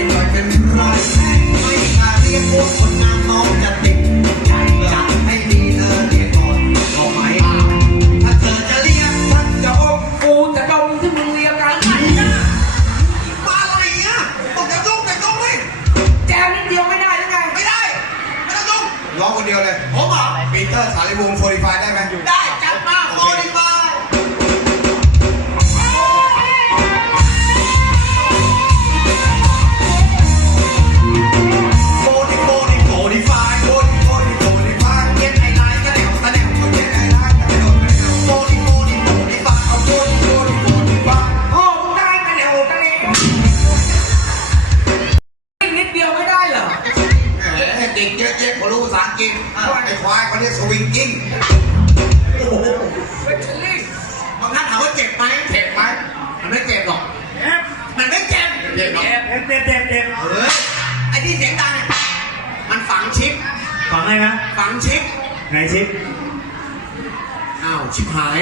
like a อะไรนะฝังชิปไหนชิปอ้าวชิบหาย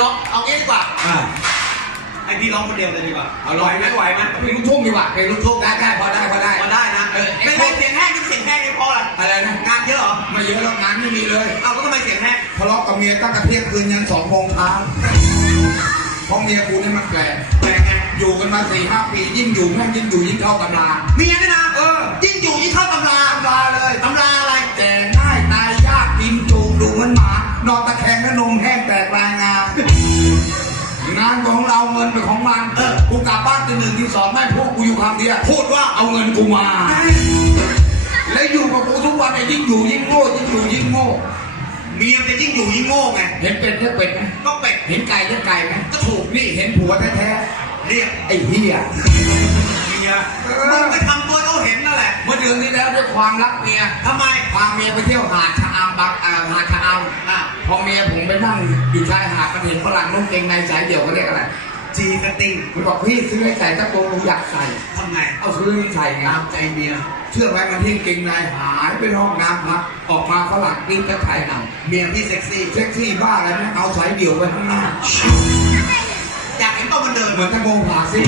ล็อกเอางี้ดีกว่าอ่าไอพี่ร้องคนเดียวเลยดีกว่าเอาลอยไหมไหวไหมเพลงลูกทุ่งดีกว่าเพลงลูกทุ่งได้ได้พอได้พอได้พอได้นะเออไม่ใช่เสียงแห้งนี่เสียงแห้งนี่พอละอะไรนะงานเยอะเหรอไม่เยอะแล้วงานไม่มีเลยเอาแล้วทำไมเสียงแห้งทะเลาะกับเมียตั้งแต่เที่ยงคืนยันสองโมงเช้าเพราะเมียกูนี่มันแปลกแปลงไง อยู่กันมาสี่ห้าปียิ่งอยู่แม่งยิ่งอยู่ยิ่งเข้าตำราเมียนี่นะเออ ยิ่งอยู่ยิ่งเข้าตำราตำราเลยตำราอะไรแก่ง่ายตายยากกินจูงดูเหมันหมานอนตะแคงและนมแห้งแตกรายงานงานของเราเงินเป็นของมันเออกูกลับบ้านตีหนึ่งที่สองแม่พวกกูอยู่คำเดียวพูดว่าเอาเงินกูมา และอยู่กับกูทุกวันไอ้ยิ่งอยู่ยิ่งโง่ยิ่งอยู่ยิ่งโง่ เมียมันจะยิ่งอยู่ยิ่งโง่ไง เห็นเป็ดเรียกเป็ดไหมก็เป็ด เห็นไก่เรียกไก่ไหมก็ถูกนี่เห็นผัวแท้เรียกๆไอ้เหี้ยเมียมึงไปทำตัวเขาเห็นนั่นแหละเมื่อเดือนที่แล้วด้วยความรักเมียทำไม พาเมียไปเที่ยวหาดชะอำบางอ่าหาดชะอำอะพอเมียผมไปนั่งอยู่ชายหาดมันเห็นฝรั่งนุ่งเกงในสายเดี่ยวเขาเรียกอะไร จีกระติงมันบอกพี่ซื้อให้ใส่ตะโกนหนูอยากใส่ ทำไงเอาซื้อให้ใส่ไงตามใจเมีย เชื่อไหมมันทิ้งเกงในหายไปในห้องน้ำพักออกมาฝรั่งกิ้งจะขายหนังเมียพี่เซ็กซี่ เซ็กซี่บ้าแล้วนะเอาสายเดี่ยวไปข้างหน้า อยากเห็นตัวมันเดินเหมือนตะโกนผ่าซิ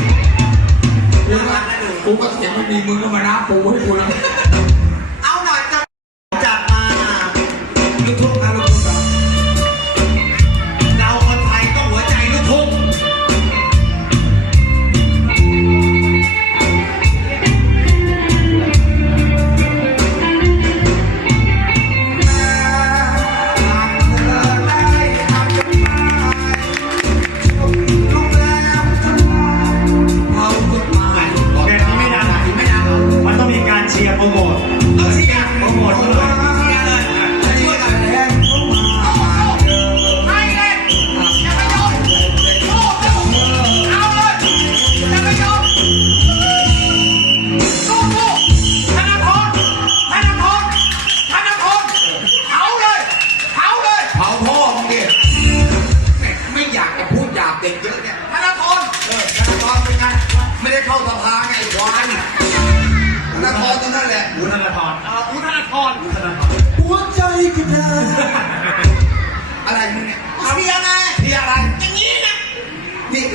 กูก็กูก็เสียงไม่ดีมึงก็มาน้าปูให้กูแล้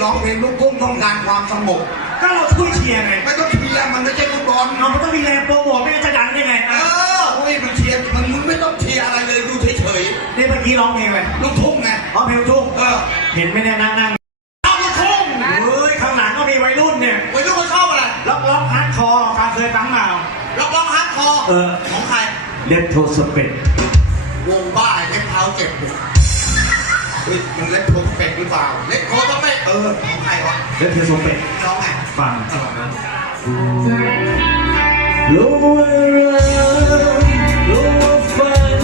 ร้องเพลงลูกทุ่งต้องการความสงบก็เราช่วยเชียร์ไง ไม่ต้องเชียร์มันไม่ใช่ฟุตบอลเราไม่ต้องมีแรงโปรโมทไม่งั้นจะดังได้ไงเออะอโอ้ยมันเชียร์มันมึงไม่ต้องเชียร์อะไรเลยดูเฉยนี่เมื่อกี้ร้องเพลงอะไรๆลูกทุ่งไงร้องเพลงลูกทุ่งเออเห็นไหมเนี่ยนั่งนั่งเอาลูกทุ่งเฮ้ยข้างหลังก็มีวัยรุ่นเนี่ยวัยรุ่นเขาชอบอะไรล็อกล็อกฮาร์ดคอร์การเคยฟังเปล่าล็อกล็อกฮาร์ดคอร์เออ ของใครเลตโทสเปดวงบ้าไอ้เล็บเท้าเจ็บปวดเฮ้ยมันเล็บโทเป็ดหรือเปล่าเล็กโคต้องไม่เออของใครวะเลตโทสเปดน้องไงฟังตลอดนะรู้ว่ารักรู้ว่าฝัน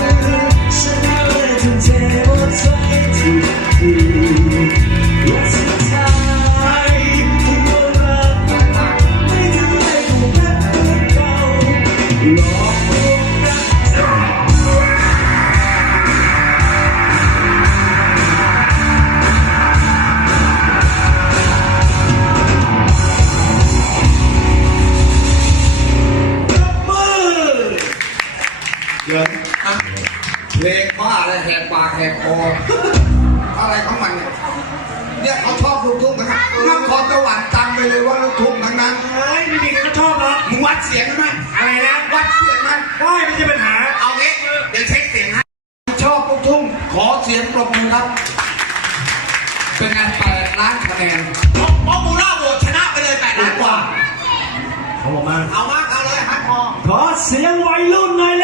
ฉันเลยทุ่มเทหมดใจทุกที หกปากแหกคออะไรของมันเนี่ยเนี่ยเขาชอบลูกทุ่งกันนะนครสวรรค์จำไปเลยว่าลูกทุ่งทั้งนั้นเฮ้ยไม่มีใครก็ชอบหรอกมึงวัดเสียงกันไหมอะไรนะวัดเสียงมันได้ไม่ใช่ปัญหา เอางี้เดี๋ยวเช็คเสียงให้ชอบลูกทุ่งขอเสียงปรบมือครับ เป็นไงแปดล้านคะแนนเพราะเพราะมูล่าโหวตชนะไปเลยแปดล้านกว่าเขาบอกมา เอามากเอาเลยฮาร์ดคอร์ขอเสียงวัยรุ่นหน่อย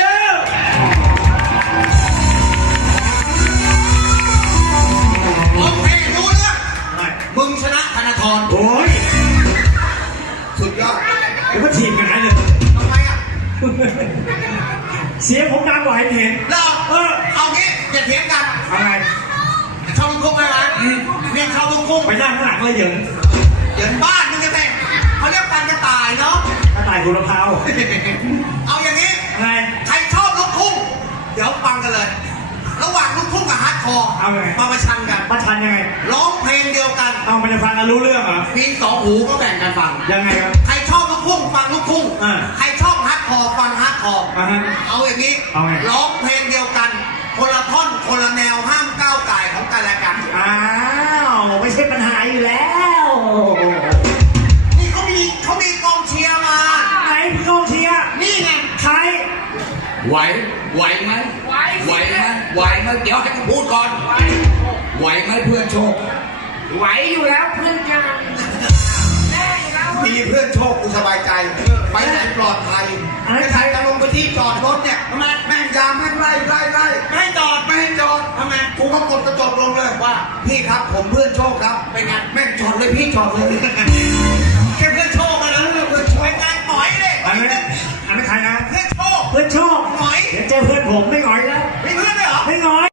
เสียงผมดังกว่าให้เห็นเลิกเออเอางี้อย่าเถียงกันเอาไงชอบลูกคุ้งไหมวะเนี่ยชอบลูกคุ้งไปนั่งข้างหลังเลยเหยินเดี๋ยวบ้านมึงจะแต่งเขาเรียกปันกระต่ายเนาะกระต่ายกุลเพราเอาอย่างนี้ไงใครชอบลูกทุ่งเดี๋ยวฟังกันเลย ระหว่างลูกทุ่งกับฮาร์ดคอร์เอาไงมาประชันกันประชันยังไงร้องเพลงเดียวกันเอามันจะฟังกันรู้เรื่องเหรอมีสองหูก็แบ่งกันฟังยังไงครับใครชอบลูกทุ่งฟังลูกทุ่งอ่าใคร อร์อ่าฮะ เอาอย่างนี้เอาไง ร้องเพลงเดียวกัน คนละท่อนคนละแนวห้ามก้าวไก่ายของกันและกัน อ้าวไม่ใช่ปัญหาอยู่แล้วนี่เขามีเขามีกองเชียร์มา ไหนพี่กองเชียร์นี่ไงใครไหว ไหวไหมไหวไหวไหมไหวไหมเดี๋ยวให้กูพูดก่อน ไหวไหมเพื่อนโชค ไหวอยู่แล้วเพื่อนกันแน่อยู่แล้ว มีเพื่อนโชคกูสบายใจ ไปไหนปลอดภัยไม่ใครจะลงไปที่จอดรถเนี่ยทำไมแม่งยามแม่งไล่ไล่ไล่ไม่จอดไม่ให้จอดทำไมกูก็กดกระจกลงเลยว่า พี่ครับผมเพื่อนโชคครับไปงานแม่งจอดเลยพี่จอดเลยแค่เพื่อนโชคนะเพื่อนช่วยงานหมอยเลยอันนี้อันนี้ใครนะเพื่อนโชคเพื่อนโชคหมอยเดี๋ยวเจอเพื่อนผมไม่หงอยแล้วไม่เพื่อนเลยเหรอไม่หงอย